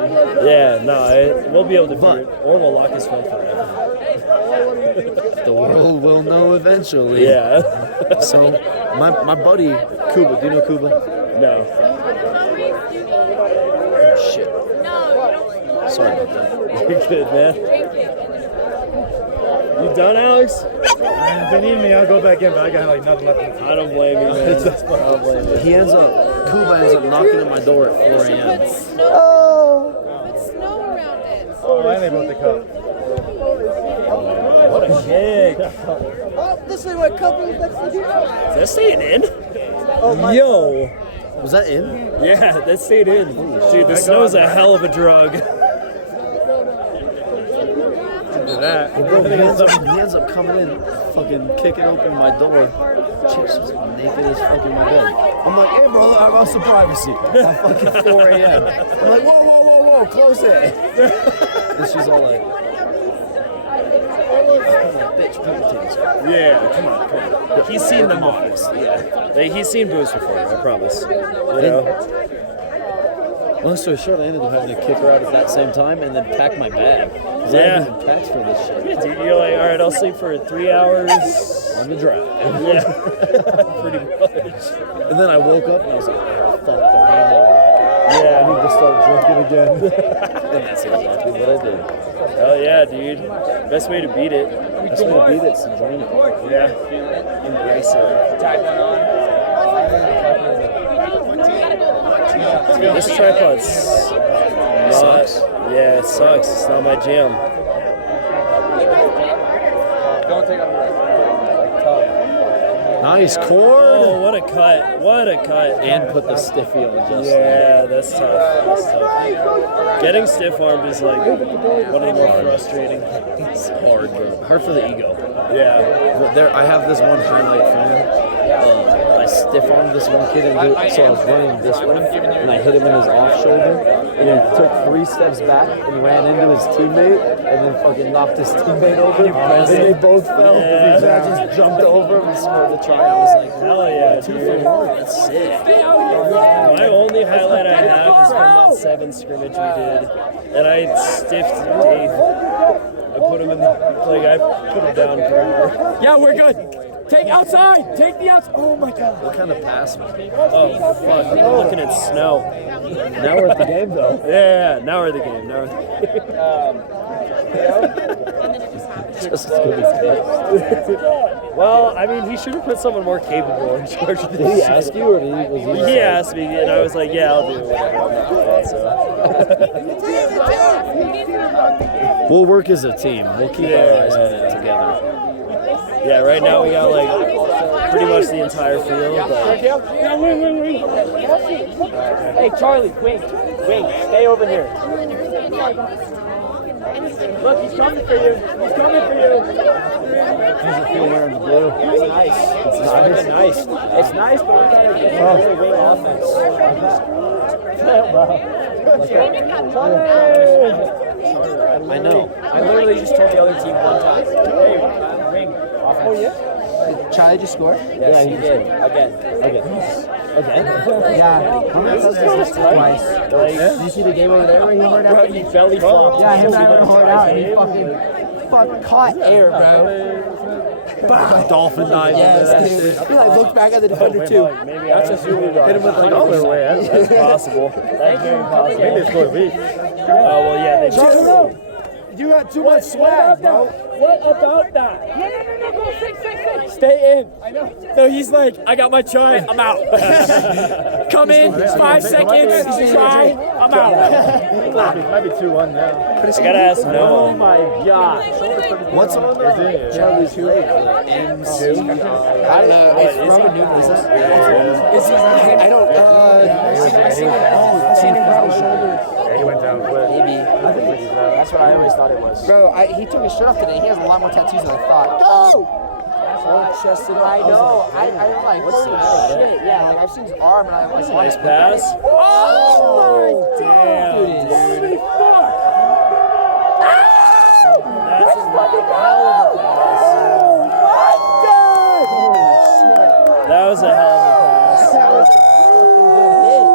easy. Yeah, no, we'll be able to figure it. Or we'll lock his phone forever. The world will know eventually. Yeah. So, my buddy, Kuba, do you know Kuba? No. Shit. Sorry about that. You're good, man. You done, Alex? If they need me, I'll go back in, but I got like nothing left. I don't blame you, man. I don't blame you. Kuba ends up knocking at my door at 4 a.m. Put snow around it. Oh, and they brought the cup. What a kick. Oh, this is what company that's the Is that staying in? Yo. Was that in? Yeah, that stayed in. Dude, the snow is a hell of a drug. That. He ends up coming in, fucking kicking open my door. Chick's just naked as fucking my bed. I'm like, hey, bro, I have some privacy. At fucking 4 a.m. I'm like, whoa, close it. And she's all like, bitch, people take this. Yeah, come on. He's seen them all. Yeah. He's seen Goose before, I promise. You know? Long story short, I ended up having to kick her out at that same time and then pack my bag. Yeah. I hadn't even packed for this shit. Yeah, dude, you're like, all right, I'll sleep for 3 hours. On the drive. Yeah. Pretty much. And then I woke up and I was like, oh, fuck, the hangover. Yeah. I need to start drinking again. And that's exactly what I did. Hell yeah, dude. Best way to beat it. Best way to beat it is to join it. Yeah. Embrace it. Dude, this tripod sucks. Yeah, it sucks. It's not my jam. Don't take off Nice cord. Oh, what a cut. What a cut. And put the stiffy on just. Yeah, that's tough. That's tough. Getting stiff armed is like one of the more frustrating things. Hard, bro. Hard for the ego. Yeah. But there, I have this one highlight film. I stiff armed this one kid, and so I was running this way, and I hit him in his off shoulder, and he took 3 steps back and ran into his teammate, and then fucking knocked his teammate over, and they both fell. Yeah. And I just jumped over him and scored the try. I was like, Hell yeah, 2 dude. for 1. That's sick. My only highlight I have is from that 7 scrimmage we did, and I stiffed Dave. I put him in the I put him down for her. Yeah, we're good. Take outside. Take the outside. Oh my God. What kind of pass was it? Oh fuck! I'm looking at snow. Now we're at the game, though. Yeah, now we're at the game. Now we're at the game. Just as good as Well, I mean, he should have put someone more capable in charge of this. Did he ask you, or was he? He asked me, and I was like, "Yeah, I'll do it." We'll work as a team. We'll keep our eyes on it together. Yeah, right now we got like pretty much the entire field. But Yeah, wing. Hey, Charlie, wing. Stay over here. Look, he's coming for you. He's coming for you. How's it feel wearing the blue? It's nice. It's nice. It's nice, but we gotta get into wing offense. I know. I literally just told the other team one time. Hey, wing offense. Oh yeah. Charlie just scored? Yeah, he did. Again. Yeah. How many touchdowns? Twice. Did you see the game over there where he heard out? He belly flopped. Yeah, him and I heard out and he fucking caught air, bro. Dolphin dive. Yes, dude. He like looked back at the defender too. maybe that's a Zulu dog. Hit him with like a way. That's possible. That's very possible. Maybe it's for a week. Oh well, yeah, they Charlie, you got too much swag, bro. What about that? No, go 6. Stay in. I know. No, he's like, I got my try, I'm out. Come in, 5 seconds, try, I'm out. Might be 2-1 now. I gotta ask Oh Noah. my God. What's on Charlie's leg? MC? I don't know. It's Robert Newton, is that? Is he? I don't. I seen it. Oh, I seen it on his shoulder. Yeah, he went down quick. Maybe. That's what I always thought it was. Bro, he took his shirt off today. He has a lot more tattoos than I thought. No! Chested up. I know. I'm like, holy shit. Yeah, like I've seen his arm and I'm like, Nice pass. oh my Damn, dude. dude. Holy fuck. That's a fucking hell of a pass. That was a hell of a pass. That was a fucking good hit.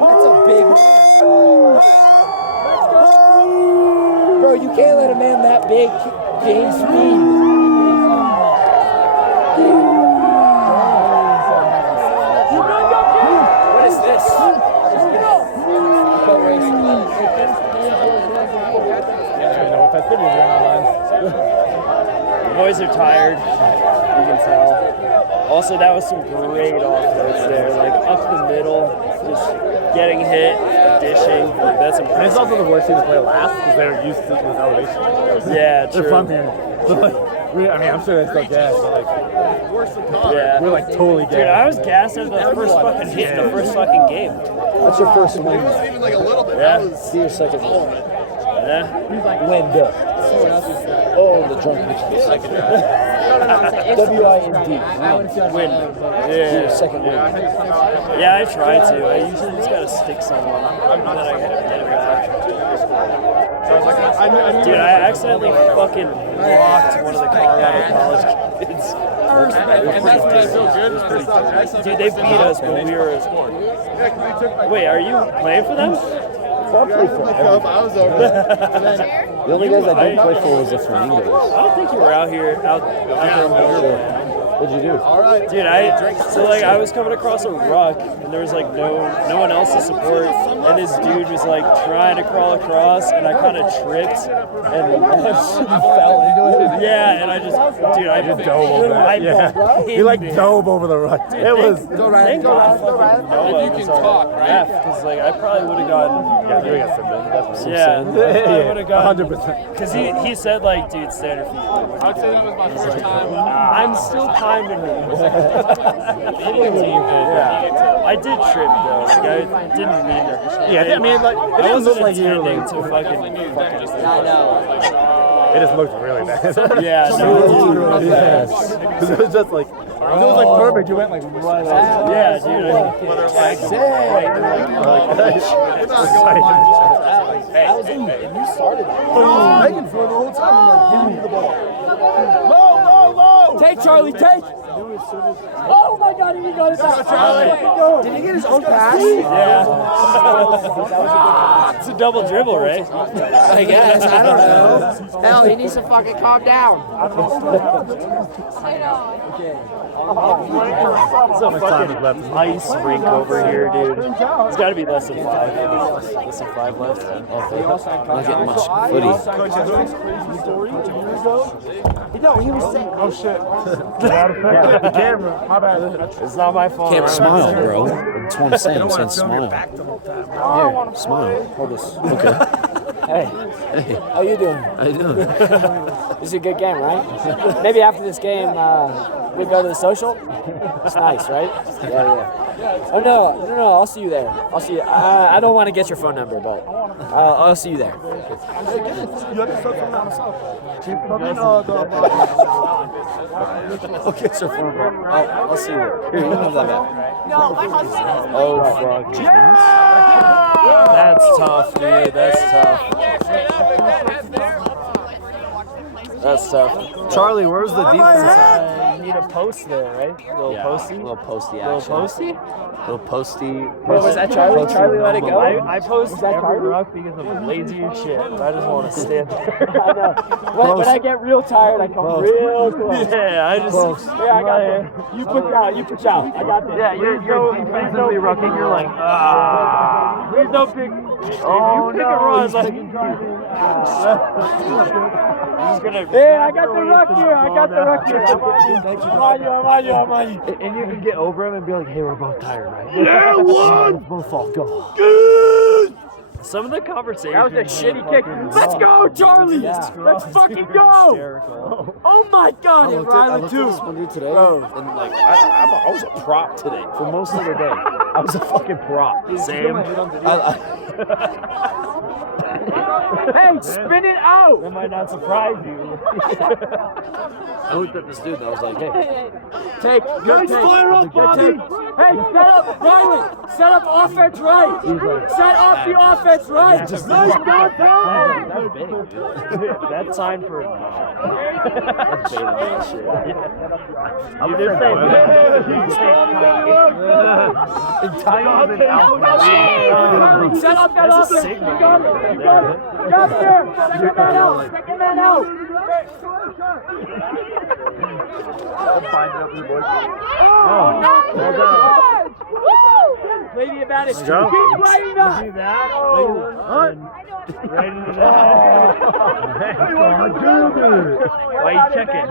That's a big man. big game speed. What is this? The boys are tired. You can tell. Also, that was some great offloads there, like up the middle, just getting hit, dishing. Like, that's And impressive. it's also the worst team to play last because they're used to this elevation. Yeah, They're true. from here. So like, I'm sure they're still gassed, but like, Yeah. we're like totally gassed. Dude, I was gassed after the first fucking hit in the first fucking game. That's your first win. Yeah. See your second win. Yeah. Wind. Oh, the drunk pitch. W-I-N-D. Win. See your Yeah. second win. Yeah, I try to. I usually just gotta stick someone and then I get it back. Dude, I accidentally fucking blocked one of the Colorado college kids. Dude, they beat us, but we were. Wait, are you playing for them? Probably for everything. The only guys I didn't play for was the Flamingos. I don't think you were out there when we were playing. What'd you do? Dude, I was coming across a ruck and there was like no one else to support, and this dude was like trying to crawl across, and I kind of tripped and fell into it. Yeah, and I just, dude, I just dove over that. Yeah. He like dove over the ruck. It was. Thank God fucking Noah was our ref, because like I probably would have gotten. Yeah, you got some. Yeah, I would have gotten. 100%. Because he said like, dude, stand your feet. I'd say that was my first time. I'm still timing it. Yeah, I did trip though. Like I didn't mean to. Yeah, I mean, like, it I didn't wasn't look like you were intending like. to fucking. I know. It just looked really bad. Yeah, no. Yes. Because it was just like, it was like perfect. You went like right out. Yeah, dude. You started. Making for the whole time. I'm like, give me the ball. Take, Charlie, take. Oh my God, he got it back. Did he get his own pass? Yeah. It's a double dribble, right? I guess. I don't know. Hell, he needs to fucking calm down. It's a fucking ice rink over here, dude. It's got to be less than 5. Less than 5 left. Not getting much footy. No, he was saying. Oh shit. The camera. My bad. It's not my fault. Smile, bro. That's what I'm saying. I'm saying smile. Here, smile. Hold this. Okay. Hey, how you doing? How you doing? This is a good game, right? Maybe after this game, we go to the social. It's nice, right? Yeah. Oh no! I'll see you there. I'll see you. I don't want to get your phone number, but I'll see you there. I'll get your phone. I'll see you there. Here, you can have that back. No, my husband is. Oh, fuck. That's tough, dude. That's tough. That's tough. Charlie, where's the defense at? You need a post there, right? Little posty. Little posty Little action. posty? Little posty. What was that, Charlie? Charlie let it go? I post that every Charlie? ruck because I'm lazy as shit. I just want to stand there. I know. When I get real tired, I come real close. Yeah, I just. Here, I got this. You push out. You push out. I got this. Yeah, you're defensively rucking. You're like, please don't pick. Oh, you pick a run. Like, he's gonna. Hey, I got the ruck here. I got the ruck here. I'm on you. And you can get over him and be like, hey, we're both tired, right? Yeah, one. Let's both fall. Go. Some of the conversations. That was a shitty kick. Let's go, Charlie. Let's fucking go. Hysterical. Oh my God, and I Riley looked at too. this one dude today, and like I was a prop today for most of the day. I was a fucking prop. Same. Hey, spin it out. That might not surprise you. I looked at this dude and I was like, hey, Take. Good take. Fire up, Bobby. Hey, set up, Riley. Set up offense right. Set up the offense right. Nice downtown. That's big, dude. That's time for a That's beta man shit. I'm just saying. Set up that That's a offense. signal. You got there. Second man out. Second man out. Lady about it. Keep playing that. Do that. Right into that. Why are you checking?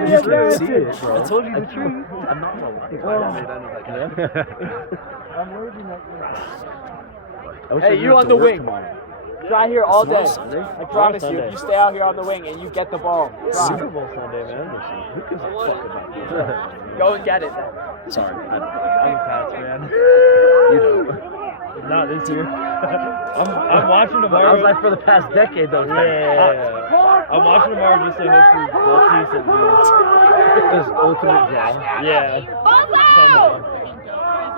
You just can't see it, bro. I told you the truth. I'm not gonna lie. Hey, you on the wing. Try here all day. Sunday? I promise you, if you stay out here on the wing and you get the ball, Super Bowl Sunday, man. Who gives a fuck about this? go and get it. Sorry, I'm a Pats fan. you don't. Not this year. I'm watching I tomorrow. was like for the past decade though. Yeah. I'm watching tomorrow just to hope for both teams to lose. This ultimate draw. Yeah. Somehow.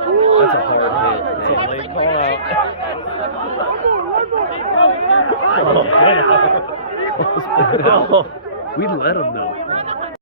That's a hard hit. It's a late call out. Oh, we let him know.